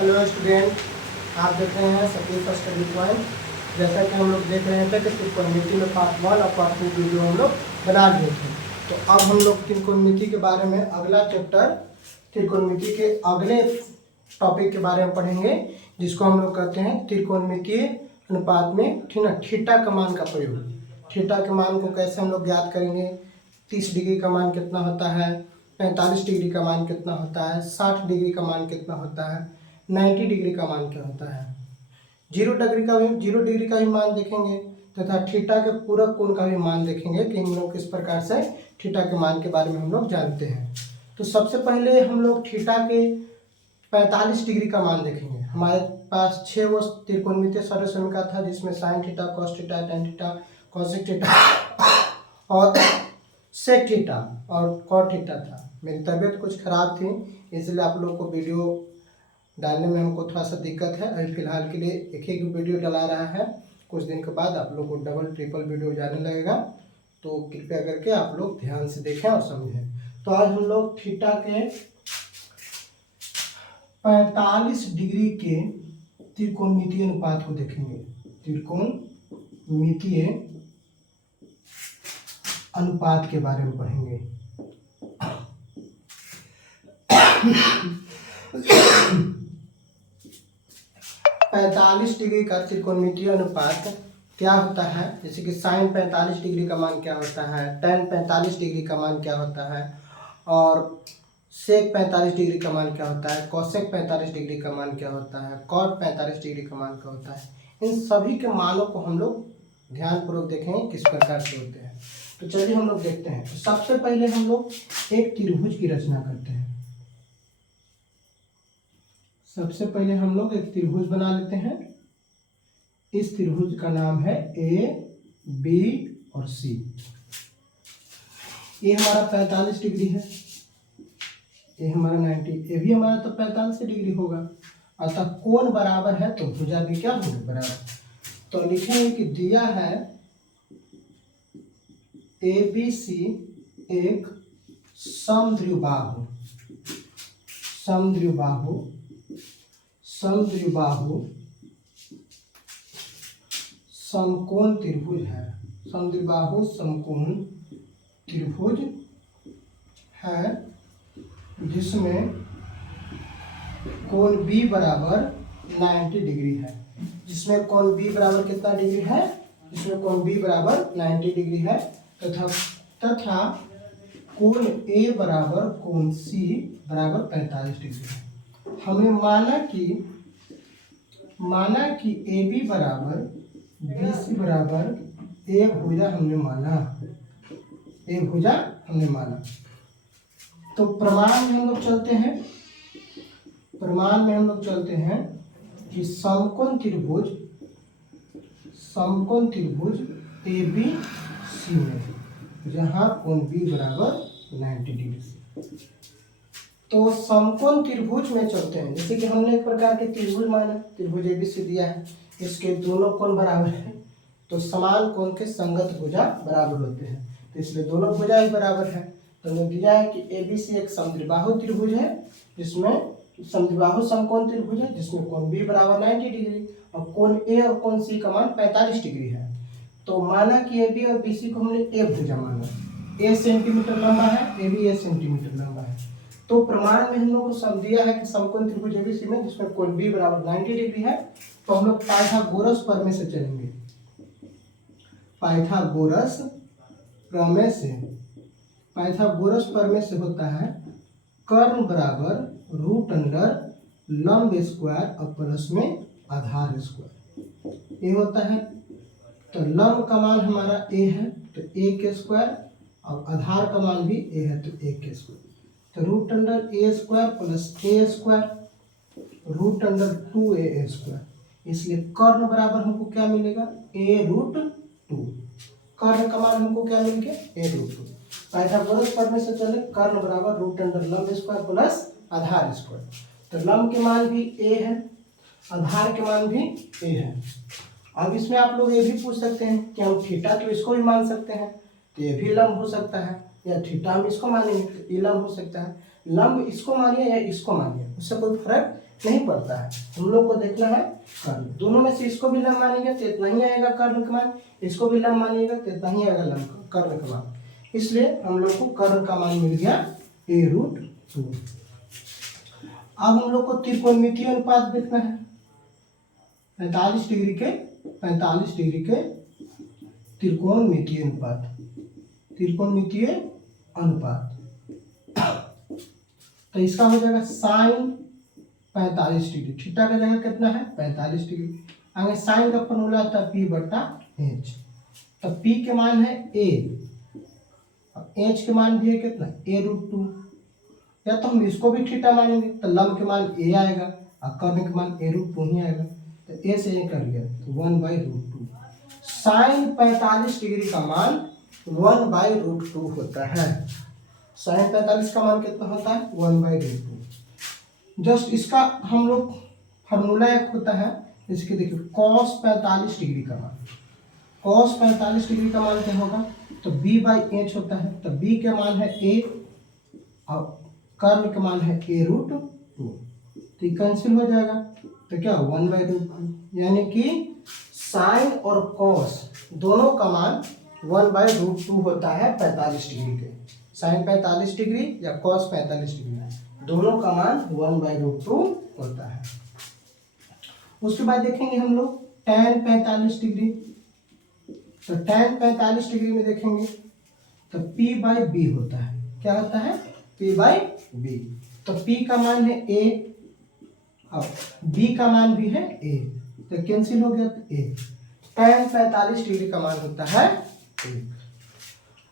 Hello student, आप देख रहे हैं सतीश स्टडी पॉइंट। जैसा कि हम लोग देख रहे थे कि त्रिकोणमिति में पार्ट 1 और पार्ट 2 वीडियो हम लोग बना लिए थे। तो अब हम लोग त्रिकोणमिति के बारे में अगला चैप्टर त्रिकोणमिति के अगले टॉपिक के बारे में पढ़ेंगे, जिसको हम लोग कहते हैं त्रिकोणमितीय अनुपात में थीटा का मान का प्रयोग। थीटा के मान को कैसे हम लोग ज्ञात करेंगे, 30 डिग्री का मान कितना होता है, 45 डिग्री का मान कितना होता है, 60 डिग्री का मान कितना होता है, 90 डिग्री का मान क्या होता है, 0 डिग्री का भी मान देखेंगे तथा थीटा के पूरक कोण का भी मान देखेंगे कि हम लोग किस प्रकार से थीटा के मान के बारे में हम लोग जानते हैं। तो सबसे पहले हम लोग थीटा के 45 डिग्री का मान देखेंगे। हमारे पास 6 वो त्रिकोणमितीय सरल समीकरण था, जिसमें sine theta, cos theta, tan theta, cosec theta और सेक थीटा और कॉट थीटा था। मेरी तबीयत कुछ ख़राब थी, इसलिए आप लोग को वीडियो डालने में हमको थोड़ा सा दिक्कत है। अभी फिलहाल के लिए एक ही वीडियो डला रहा है, कुछ दिन के बाद आप लोग को डबल ट्रिपल वीडियो जाने लगेगा, तो कृपया करके आप लोग ध्यान से देखें और समझें। तो आज हम लोग थीटा के 45 डिग्री के त्रिकोणमितीय अनुपात को देखेंगे। त्रिकोणमितीय अनुपात के बारे में पढ़ेंगे। 45 डिग्री का त्रिकोणमितीय अनुपात क्या होता है, जैसे कि साइन 45 डिग्री का मान क्या होता है, टेन 45 डिग्री का मान क्या होता है, और सेक 45 डिग्री का मान क्या होता है, कोसेक 45 डिग्री का मान क्या होता है, कॉट 45 डिग्री का मान क्या होता है। इन सभी के मानों को हम लोग ध्यानपूर्वक देखेंगे किस प्रकार से होते हैं। तो चलिए हम लोग देखते हैं। तो सबसे पहले हम लोग एक त्रिभुज की रचना करते हैं। सबसे पहले हम लोग एक त्रिभुज बना लेते हैं। इस त्रिभुज का नाम है ए, बी और सी। ये हमारा 45 डिग्री है, ये हमारा 90, ये भी हमारा तो 45 डिग्री होगा। अतः कोण बराबर है तो भुजा भी क्या होगी, बराबर। तो लिखेंगे कि दिया है ABC एक समद्विबाहु समकोण त्रिभुज है। समद्विबाहु समकोण त्रिभुज है, जिसमें कोण B बराबर 90 डिग्री है। जिसमें कोण B बराबर कितना डिग्री है, जिसमें कोण B बराबर 90 डिग्री है तथा कोण A बराबर कोण C बराबर 45 डिग्री है। हमने माना कि AB बराबर BC बराबर एक भुजा हमने माना। तो प्रमाण में हम लोग चलते हैं कि समकोण त्रिभुज ABC में, जहाँ कोण B बराबर 90 डिग्री। तो समकोण त्रिभुज में चलते हैं। जैसे कि हमने एक प्रकार के त्रिभुज माना, त्रिभुज ABC दिया है, इसके दोनों कोण बराबर हैं, तो समान कोण के संगत भुजा बराबर होते हैं, तो इसलिए दोनों भुजा ही बराबर है। तो हमें दिया है कि ABC एक समद्विबाहु त्रिभुज है, जिसमें समद्विबाहु समकोण त्रिभुज है, जिसमें कोण B बराबर 90 डिग्री और कोण A और कोण C का मान 45 डिग्री है। तो माना कि AB और BC को हमने एक भुजा माना, A सेंटीमीटर लंबा है, AB 1 सेंटीमीटर लंबा है। तो प्रमाण में हम लोग को सम दिया है कि समकोण त्रिभुज ABC में, जिसमें कोण B बराबर 90 डिग्री है। तो हम लोग पाइथागोरस प्रमेय से चलेंगे। पाइथागोरस प्रमेय से होता है कर्ण बराबर रूट अंडर लंब स्क्वायर और प्लस में आधार स्क्वायर। ये होता है, तो लंब का मान हमारा a है तो a के स्क्वायर, और आधार का मान भी a है तो a के स्क्वायर। तो root under a square plus a square root under 2a square. इसलिए कर्ण बराबर हमको क्या मिलेगा, a√2। कर्ण का मान हमको क्या मिल गया, a√2। पाइथागोरस प्रमेय से चले, कर्ण बराबर रूट अंडर लंब स्क्वायर प्लस आधार स्क्वायर। तो लंब के मान भी a है, आधार के मान भी a है। अब इसमें आप लोग ये भी पूछ सकते हैं कि हम थीटा तो इसको भी मान सकते हैं, तो ये भी लंब हो सकता है, या थीटा हम इसको मानेंगे तो ये लंब हो सकता है। लंब इसको मानिए या इसको मानिए, उससे कोई फर्क नहीं पड़ता है। हम लोग को देखना है कर्ण, दोनों में से इसको भी लंब मानेंगे तो इतना ही आएगा कर्ण का मान, इसको भी लंब मानिएगा तो इतना ही आएगा लंब कर्ण का मान। इसलिए हम लोग को कर्ण का मान मिल गया a√2। अब हम लोग को त्रिकोणमितीय अनुपात देखना है। 45 डिग्री के त्रिकोणमितीय अनुपात तो इसका हो जाएगा साइन 45 डिग्री, थीटा का जगह कितना है 45 डिग्री। आगे साइन का फॉर्मूला आता है p/h, तो p के मान है a, अब h के मान भी है कितना a√2, या तो हम इसको भी थीटा मानेंगे तो लंब के मान a आएगा और कर्ण के मान a√2 ही आएगा, तो a से a कर गया तो 1/√2। साइन 45 डिग्री का मान 1/√2 होता है। साइन 45 का मान कितना होता है 1/√2। जस्ट इसका हम लोग फार्मूला एक होता है, जैसे कि देखिए cos 45 डिग्री का मान, cos 45 डिग्री का मान क्या होगा तो b/h होता है, तो b के मान है a और कर्ण के मान है a√2, तो ये कैंसिल हो जाएगा तो क्या 1/√2, यानी कि साइन और cos दोनों का मान 1/√2 होता है 45 डिग्री के। साइन 45 डिग्री या cos 45 डिग्री दोनों का मान 1/√2 होता है। उसके बाद देखेंगे हम लोग tan 45 डिग्री, तो tan 45 डिग्री में देखेंगे तो p/b होता है। क्या होता है p/b, तो p का मान है a और b का मान भी है a, तो कैंसिल हो गया तो a। tan 45 डिग्री का मान होता है 1।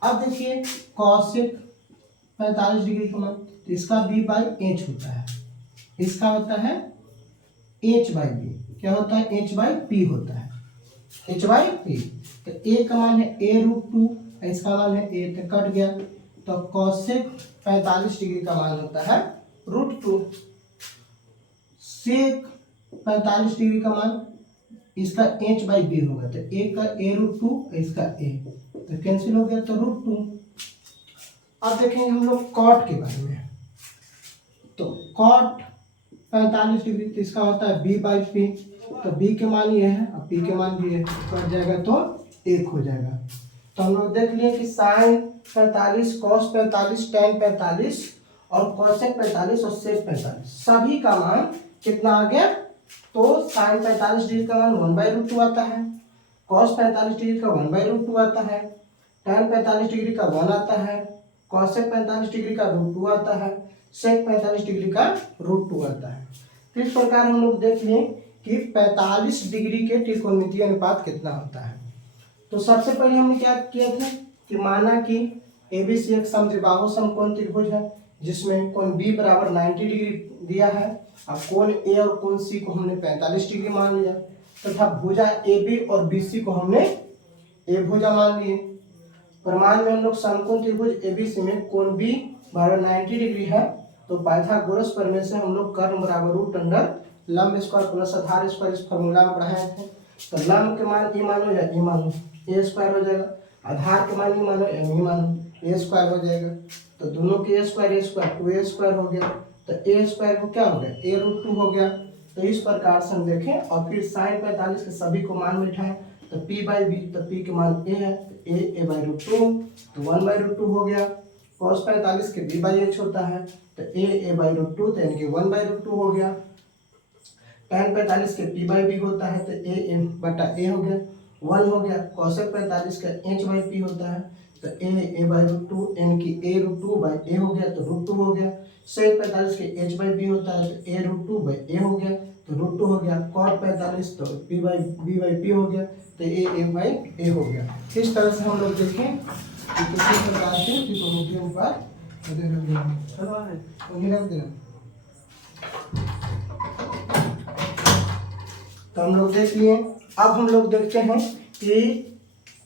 अब देखिए cosec 45 डिग्री का मान, तो इसका b/h होता है, इसका होता है h/b, क्या होता है h/p होता है, h/p। तो a का मान है a√2, इसका मान है a, तो कट गया, तो cosec 45 डिग्री का मान होता है √2। sec 45 डिग्री का मान इसका h/b होगा, तो a का a√2, इसका a, तो कैंसिल हो गया तो √2। अब देखेंगे हम लोग cot के बारे में, तो cot 45 डिग्री तो इसका होता है b/p, तो b के मान ये है और p के मान भी है, कट जाएगा तो 1 हो जाएगा। तो हम लोग देख लिए कि साइन 45, cos 45, tan 45 और cosec 45 और sec 45 सभी का मान कितना आ गया, तो साइन 45 डिग्री का मान 1/√2 आता है, cos 45 डिग्री का 1/√2 आता है, tan 45 डिग्री का 1 आता है, cosec 45 डिग्री का √2 आता है, sec 45 डिग्री का √2 आता है। तो इस प्रकार हम लोग देख लें कि 45 डिग्री के त्रिकोणमितीय अनुपात कितना होता है। तो सबसे पहले हमने क्या किया था कि माना कि ABC एक समद्विबाहु समकोण त्रिभुज है जिसमें कोण B बराबर 90 डिग्री दिया है और कोण A और कोण C को हमने 45 डिग्री मान लिया, तथा भुजा AB और BC को हमने A भुजा मान लिए। प्रमाण में हम लोग समकोण त्रिभुज ABC में कोण B बराबर 90 डिग्री है, तो पाइथागोरस प्रमेय से हम लोग कर्ण बराबर √अंडर लंब स्क्वायर प्लस आधार स्क्वायर इस फॉर्मूला में पढ़ाए थे। तो लंब के मान e मानो या e मानो a स्क्वायर हो जाएगा, आधार के मान e मानो या e मानो a स्क्वायर हो जाएगा, तो दोनों के a स्क्वायर 2a स्क्वायर हो गया, तो a स्क्वायर को क्या हो गया a√2 हो गया। तो इस प्रकार से हम देखें और फिर साइन 45 के सभी को मान बिठाएं, तो p/b, तो p के मान a है, तो a/√2, तो 1/√2 हो गया। cos 45 के b/h होता है, तो a/√2, तो यानी कि 1/√2 हो गया। tan 45 के p/b होता है, तो a/a हो गया, 1 हो गया। cosec 45 का h/p होता है, तो a/√2 यानी कि a√2/a हो गया, तो √2 हो गया। sec 45 के h/b होता है, तो a√2/a हो गया, तो √2 हो गया। cot 45 तो b/p हो गया, तो a/a हो गया। इस तरह से हम लोग देखें कि किसी प्रकार से त्रिकोणमितीय अनुपात तो हम लोग देख लिए। अब हम लोग देखते हैं कि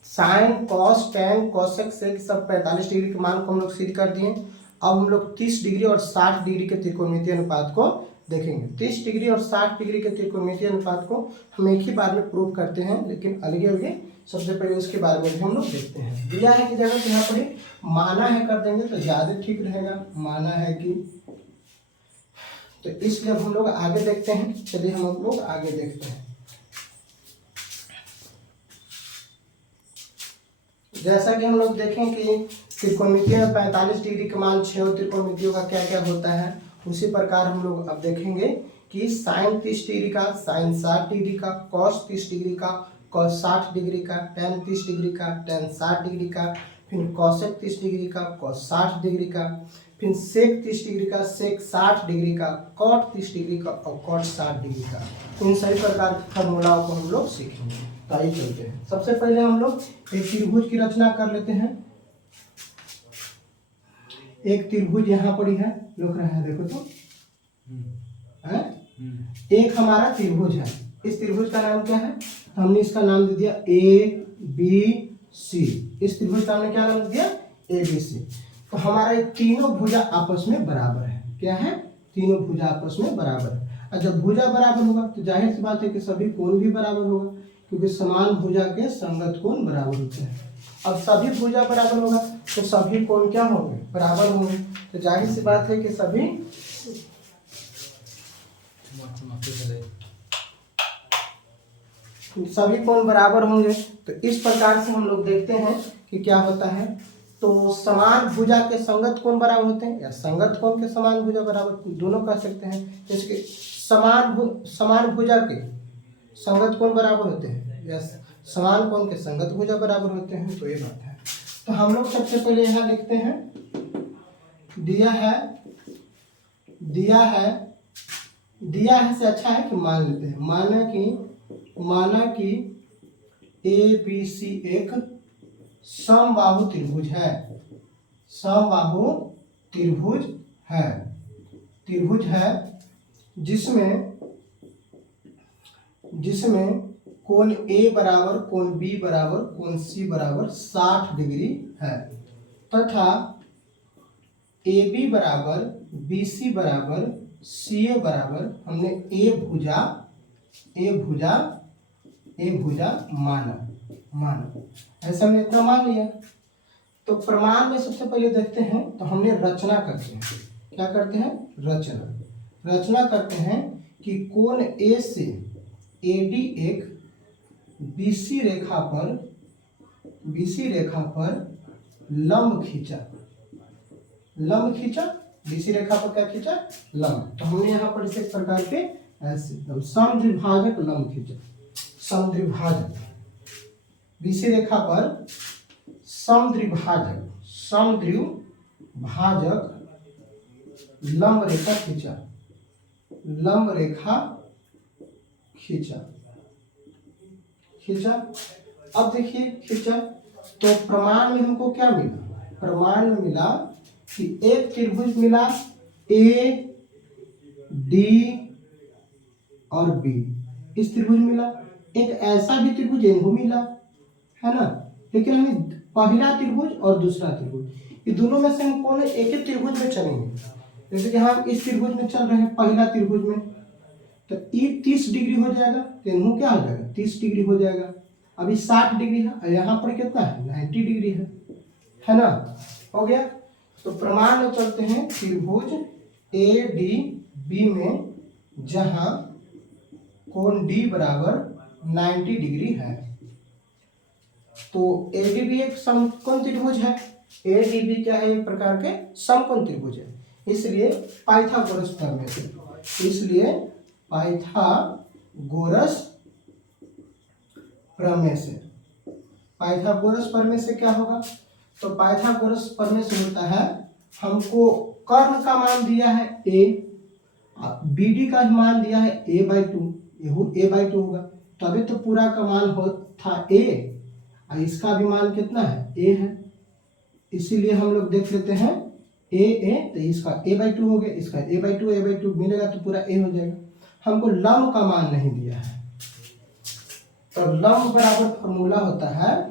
sine cos tan cosec sec सब 45 डिग्री के मान को हम लोग सिद्ध कर दिए। अब हम लोग 30 डिग्री और 60 डिग्री के त्रिकोणमितीय अनुपात को देखेंगे। 30 डिग्री और 60 डिग्री के त्रिकोणमितीय अनुपात को हम एक ही बार में प्रूव करते हैं, लेकिन अलग अलग सबसे पहले उसके बारे में भी हम लोग देखते हैं। दिया है कि जगह यहाँ पर ही माना है कर देंगे तो ज़्यादा ठीक रहेगा, माना है कि, तो इसलिए हम लोग आगे देखते हैं। चलिए हम लोग आगे देखते हैं। जैसा कि हम लोग देखें कि त्रिकोणमिति में 45 डिग्री का मान 6 त्रिकोणमितियों का क्या क्या होता है, उसी प्रकार हम लोग अब देखेंगे कि साइन 30 डिग्री का, साइन 60 डिग्री का, कॉस 30 डिग्री का, कॉस 60 डिग्री का, टेन 30 डिग्री का, टेन 60 डिग्री का, फिर कॉसेक 30 डिग्री का, कॉस 60 डिग्री का, फिर सेक 30 डिग्री का, सेक 60 डिग्री का, कॉट 30 डिग्री का और कॉट 60 डिग्री का। इन सभी प्रकार के फॉर्मूलाओं को हम लोग सीखेंगे। तो आइए चलते हैं। सबसे पहले हम लोग एक त्रिभुज की रचना कर लेते हैं। एक त्रिभुज यहाँ पड़ी है, लिख रहा है, देखो तो है? एक हमारा त्रिभुज है। इस त्रिभुज का नाम क्या है? हमने इसका नाम दे दिया ए बी सी। इस त्रिभुज का हमने क्या नाम दिया? A B C. तो हमारा ये तीनों भुजा आपस में बराबर है। क्या है? तीनों भुजा आपस में बराबर है। और जब भुजा बराबर होगा तो जाहिर सी बात है कि सभी कोण भी बराबर होगा, क्योंकि समान भुजा के संगत कोण बराबर होते हैं। अब सभी भुजा बराबर होगा तो सभी कोण क्या होंगे? बराबर होंगे। तो जाहिर सी बात है कि सभी कोण बराबर होंगे। तो इस प्रकार से हम लोग देखते हैं कि क्या होता है। तो समान भुजा के संगत कोण बराबर होते हैं, या संगत कोण के समान भुजा बराबर, दोनों कह सकते हैं। जैसे कि समान भुजा के संगत कोण बराबर होते हैं, या समान कोण के संगत भुजा बराबर होते हैं। तो ये बात है। तो हम लोग सबसे पहले यहाँ लिखते हैं, दिया है से अच्छा है कि मान लेते हैं। माना कि ए बी सी एक समबाहु त्रिभुज है। समबाहु त्रिभुज है जिसमें कोण ए बराबर, कोण बी बराबर, कोण सी बराबर 60 डिग्री है, तथा ए बी बराबर, बी सी बराबर, सी ए बराबर, हमने ए भुजा माना। ऐसा हमने इतना मान लिया। तो प्रमाण में सबसे पहले देखते हैं, तो हमने रचना करते हैं। क्या करते हैं? रचना करते हैं कि कोण ए से AD एक BC रेखा पर लंब खींचा। BC रेखा पर क्या खींचा? लंब। तो हमने यहाँ पर इस प्रकार के ऐसे समद्विभाजक लंब खींचा। समद्विभाजक BC रेखा पर समद्विभाजक लंब रेखा खींचा। अब देखिए खींचा, तो प्रमाण में हमको क्या मिला? प्रमाण में मिला कि एक त्रिभुज मिला ए डी और बी, इस त्रिभुज मिला। एक ऐसा भी त्रिभुज इनको मिला है ना। लेकिन हमें पहला त्रिभुज और दूसरा त्रिभुज, ये दोनों में से हम कौन एक ही त्रिभुज में चलेंगे। जैसे कि हम इस त्रिभुज में चल रहे हैं, पहला त्रिभुज में, तो ये 30 डिग्री हो जाएगा, तो इनको क्या हो जाएगा? 30 डिग्री हो जाएगा। अभी 60 डिग्री है और यहाँ पर कितना है? 90 डिग्री है ना। हो गया। तो प्रमाण में चलते हैं त्रिभुज ए डी बी में, जहां कोण डी बराबर 90 डिग्री है। तो एडीबी एक समकोण त्रिभुज है। एडीबी क्या है? एक प्रकार के समकोण त्रिभुज है। इसलिए पाइथागोरस प्रमेय से क्या होगा? तो पाइथागोरस प्रमेय से होता है, हमको कर्ण का मान दिया है a, BD का मान दिया है a/2, ये a/2 होगा। तो अभी तो पूरा का मान हो था a, और इसका भी मान कितना है? a है। इसीलिए हम लोग देख लेते हैं a, तो इसका a/2 हो गया, इसका a/2 मिलेगा तो पूरा a हो जाएगा। हमको लंब का मान नहीं दिया है, तो लंब बराबर फॉर्मूला होता है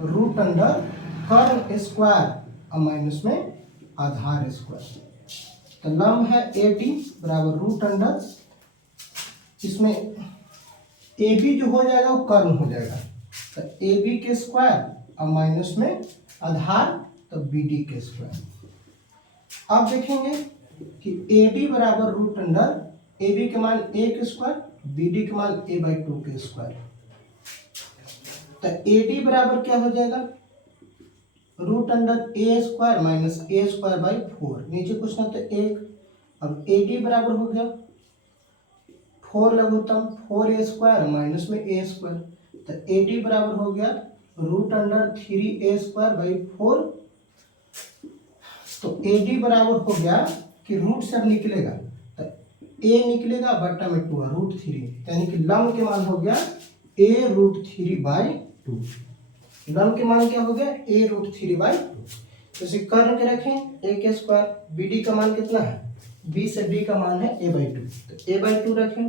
√अंडर कर्ण स्क्वायर और माइनस में आधार स्क्वायर। तो लंब है AD बराबर √अंडर, इसमें AB जो हो जाएगा वो कर्ण हो जाएगा, तो ए बी के स्क्वायर और माइनस में आधार तो बी डी के स्क्वायर। अब देखेंगे कि ए डी बराबर रूट अंडर ए बी के मान ए के स्क्वायर, बी डी के मान ए बाई 2 के स्क्वायर। तो ए डी बराबर क्या हो जाएगा, root under A square minus A square by 4, नीचे कुछ ना तो एक। अब ए डी बराबर हो गया 4 लघुत्तम 4 ए स्क्वायर माइनस में ए स्क्वायर, तो ए डी बराबर हो गया root under 3 A square by 4। तो ए डी बराबर हो गया कि रूट से अब निकलेगा तो ए निकलेगा बट्टा में 2 रूट 3, यानी कि लम के मान हो गया ए रूट 3 बाई 2। लम के मान क्या हो गया ए रूट 3 बाई 2। तो इसे कर्ण के रखें ए के स्क्वायर, बी डी का मान कितना है, बी से डी का मान है ए बाई 2, तो ए बाई 2 रखें।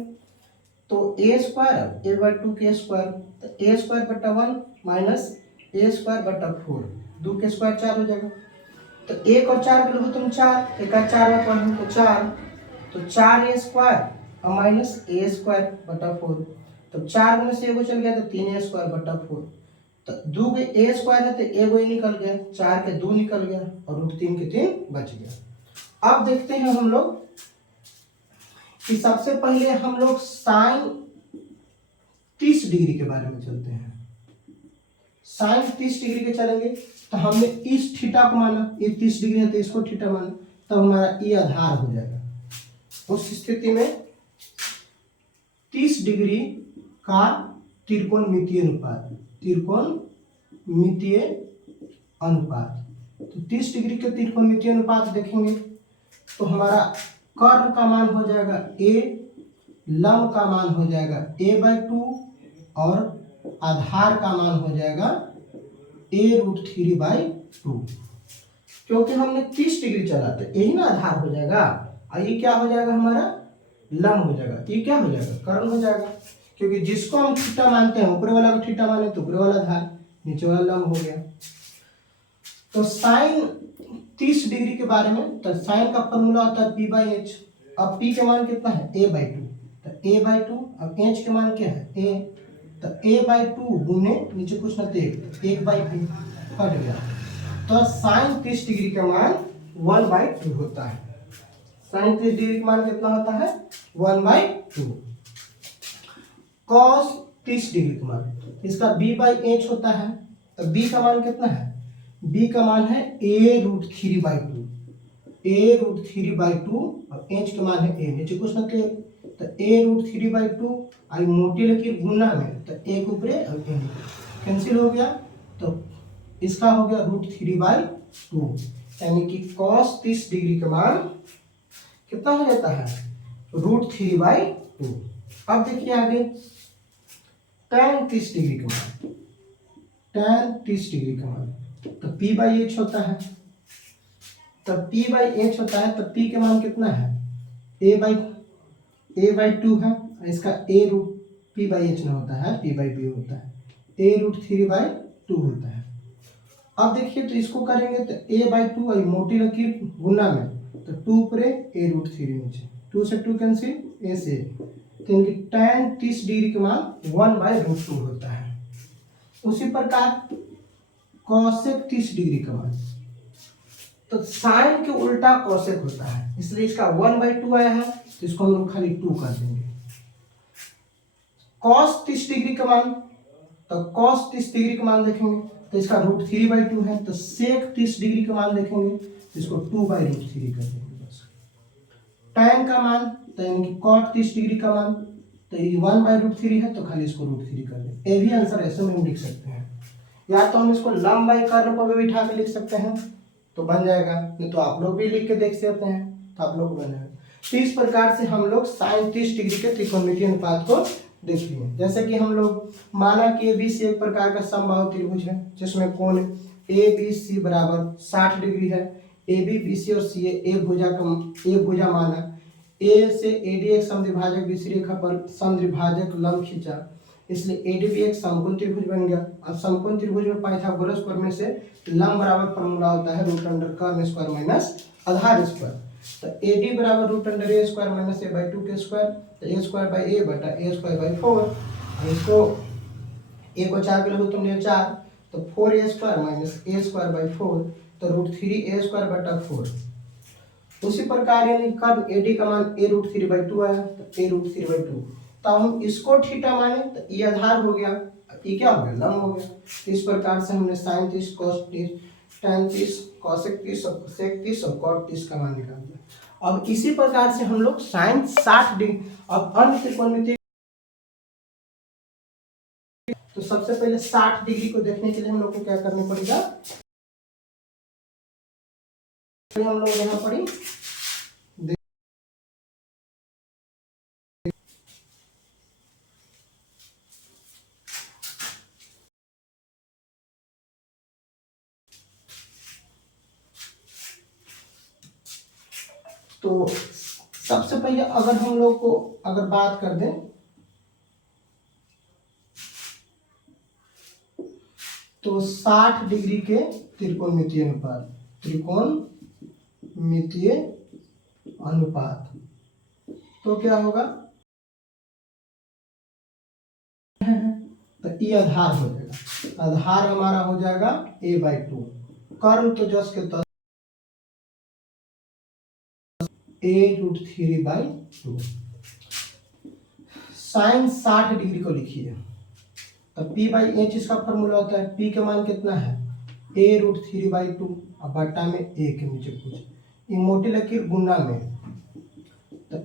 तो ए स्क्वायर ए बाई 2 के स्क्वायर, तो ए स्क्वायर बट्टा 1 माइनस ए स्क्वायर बट्टा 4, 2 के स्क्वायर 4 हो जाएगा। तो 1 और 4 के लोग तुम 4, एक 4 में पढ़ो तो 4, तो 4 ए स्क्वायर और माइनस ए स्क्वायर बटा 4, तो 4 में से एगो चल गया तो 3 ए स्क्वायर बटा 4, तो 2 के ए स्क्वायर है तो एगो ही निकल गया, 4 के 2 निकल गया और रूट 3 के 3 बच गया। अब देखते हैं हम लोग कि सबसे पहले हम लोग साइन 30 डिग्री के बारे में चलते हैं। साइन 30 डिग्री के चलेंगे तो हमने इस थीटा को माना, ये 30 डिग्री है तो इसको थीटा माना, तब हमारा ये आधार हो जाएगा। उस स्थिति में 30 डिग्री का त्रिकोणमितीय अनुपात, त्रिकोणमितीय अनुपात, तो 30 डिग्री के त्रिकोणमितीय अनुपात देखेंगे तो हमारा कर्ण का मान हो जाएगा ए, लम का मान हो जाएगा ए बाई 2 और आधार का मान हो जाएगा ए रूट 3 बाई 2। क्योंकि हमने 30 डिग्री चला तो यही ना आधार हो जाएगा, और ये क्या हो जाएगा हमारा लम हो जाएगा, ये क्या हो जाएगा कर्ण हो जाएगा। क्योंकि जिसको हम थीटा मानते हैं ऊपर वाला को थीटा माने तो ऊपर वाला आधार, नीचे वाला लम हो गया। तो साइन 30 डिग्री के बारे में, तो साइन का फॉर्मूला होता है पी बाई एच। अब पी के मान कितना है ए बाई 2, तो ए बाई 2, अब एच के मान क्या है ए, तो ए बाई 2 गुने नीचे कुछ ना तो 1 बाई 2 कट गया, तो साइन 30 डिग्री का मान 1 बाई 2 होता है। साइन 30 डिग्री का मान कितना होता है 1 बाई 2। कॉस 30 डिग्री का मान, इसका बी बाई एच होता है, तो बी का मान कितना है, बी का मान है a root 3 by 2, a root 3 by 2 और एच का मान है ए, नीचे कुछ ना तो ए रूट 3 बाई 2 आई मोटी लकीर गुना में तो एक ऊपरे और ए कैंसिल हो गया, तो इसका हो गया रूट 3 बाई 2, यानी कि कॉस 30 डिग्री का मान कितना हो जाता है रूट 3 बाई 2। अब देखिए आगे tan 30 डिग्री का मान, tan 30 डिग्री का मान, तो p बाई एच होता है, तो p बाई एच होता है, तो p के मान कितना है a बाई 2 है, इसका a root p by h ना होता है, p बाई b होता है, a रूट 3 बाई 2 होता है। अब देखिए तो इसको करेंगे तो a बाई 2 आई मोटी लकीर गुना में तो 2 ऊपर a रूट 3 नीचे, 2 से 2 कैंसिल, a से, तो इनकी tan 30 डिग्री का मान 1 बाई रूट 2 होता है। उसी प्रकार कॉसेक 30 डिग्री का मान, तो साइन के उल्टा कॉसेक होता है, इसलिए इसका 1 बाई 2 आया है, तो इसको हम लोग खाली 2 कर देंगे। कॉस 30 डिग्री का मान, तो कॉस 30 डिग्री का मान देखेंगे तो इसका रूट 3 बाई 2 है, तो सेक 30 डिग्री का मान देखेंगे तो इसको 2 बाई रूट 3 कर देंगे बस। tan का मान, तो यानी कि cot 30 डिग्री का मान, तो ये 1 बाई रूट 3 है, तो खाली इसको रूट 3 कर दें। ये भी आंसर ऐसे में हम लिख सकते हैं, या तो हम इसको लंब बाई कर्ण पर भी बिठा के लिख सकते हैं तो बन जाएगा, नहीं तो आप लोग भी लिख के देख सकते हैं तो आप लोग बन जाएगा। तो इस प्रकार से हम लोग साइन 30 डिग्री के त्रिकोणमितीय अनुपात को देखिए। जैसे कि हम लोग माना कि ए बी सी एक प्रकार का समबाहु त्रिभुज है जिसमें कोण ए बी सी बराबर 60 डिग्री है। ए बी बी सी और सी एक भुजा माना, ए से ए डी एक समद्विभाजक दूसरी रेखा पर समद्विभाजक लंब खींचा, इसलिए ए डी भी एक समकोण त्रिभुज बन गया। अब समकोण त्रिभुज में पाइथागोरस प्रमेय से लंब बराबर फॉर्मूला होता है रूट अंडर कर्ण स्क्वायर माइनस आधार स्क्वायर। तो ए डी बराबर root under A square minus a by 2 के स्क्वायर, तो ए स्क्वायर बाई ए बटा ए स्क्वायर बाई 4। इसको ए को 4 के लोगे तुमने 4, तो 4a² माइनस a²/4, तो √3a² बटा 4। उसी प्रकार यानी कर्व AD का मान a√3/2 आया, तो a√3/2। तो अब हम इसको थीटा माने तो ये आधार हो गया, ये क्या हो गया, लंब हो गया। इस प्रकार से हमने sin 30 cos 30 tan 30 cosec 30 और sec 30 और cot 30 का मान निकाल दिया। अब इसी प्रकार से हम लोग sin 60 डिग्री, अब अन्य त्रिकोणमिति, तो सबसे पहले 60 डिग्री को देखने के लिए हम लोग को क्या करना पड़ेगा, हम लोग यहाँ पड़ी तो सबसे पहले अगर हम लोग को अगर बात कर दें तो 60 डिग्री के त्रिकोणमितीय अनुपात तो क्या होगा, तो ये आधार हो जाएगा, आधार हमारा हो जाएगा a/2, कर्म तो जस के तस a√3/2। साइन 60 डिग्री को लिखिए, तो p/h इसका फॉर्मूला होता है, p का मान कितना है a√3/2, अब बटा में a के नीचे कुछ ये मोटी लकीर गुना में, तो a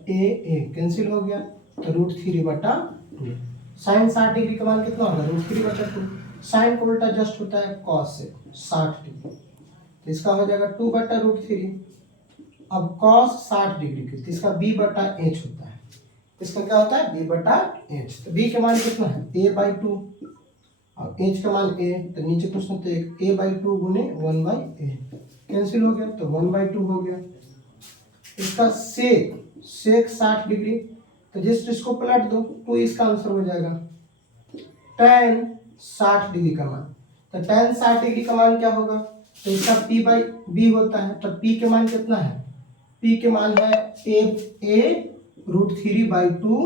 कैंसिल हो गया, तो √3/2। साइन 60 डिग्री का मान कितना होगा, √3/2। साइन को उल्टा जस्ट होता है कॉस से 60 डिग्री, तो इसका हो जाएगा 2/√3। अब कॉस 60 डिग्री की, तो इसका b/h होता है, इसका क्या होता है b/h। तो b के मान कितना है a/2 और h का मान a, तो नीचे प्रश्न तो एक a/2 गुने 1/a कैंसिल हो गया, तो 1/2 हो गया। इसका सेक 60 डिग्री, तो जिस इसको पलट दो तो इसका आंसर हो जाएगा tan 60 डिग्री का मान। तो tan 60 डिग्री का मान क्या होगा, तो इसका p/b होता है, तो p के मान कितना है, p के मान है a√3/2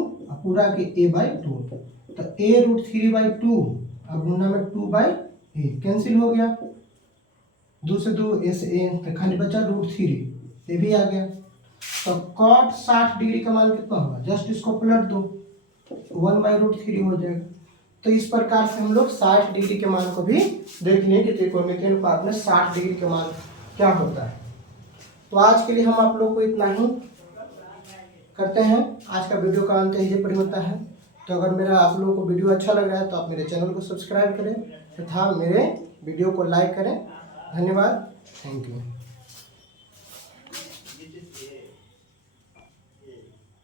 पूरा के a/2, तो a√3/2 अब गुना में 2/a कैंसिल हो गया, 2 से 2 a से a, तो खाली बचा √3, ये भी आ गया। तो cot 60 डिग्री का मान कितना होगा, जस्ट इसको पलट दो 1/√3 हो जाएगा। तो इस प्रकार से हम लोग 60 डिग्री के मान को भी देख लें कि त्रिकोणमितीय अनुपात में 60 डिग्री के मान क्या होता है। तो आज के लिए हम आप लोग को इतना ही करते हैं, आज का वीडियो का अंत यही पर होता है। तो अगर मेरा आप लोगों को वीडियो अच्छा लग रहा है तो आप मेरे चैनल को सब्सक्राइब करें तथा मेरे वीडियो को लाइक करें। धन्यवाद, थैंक यू।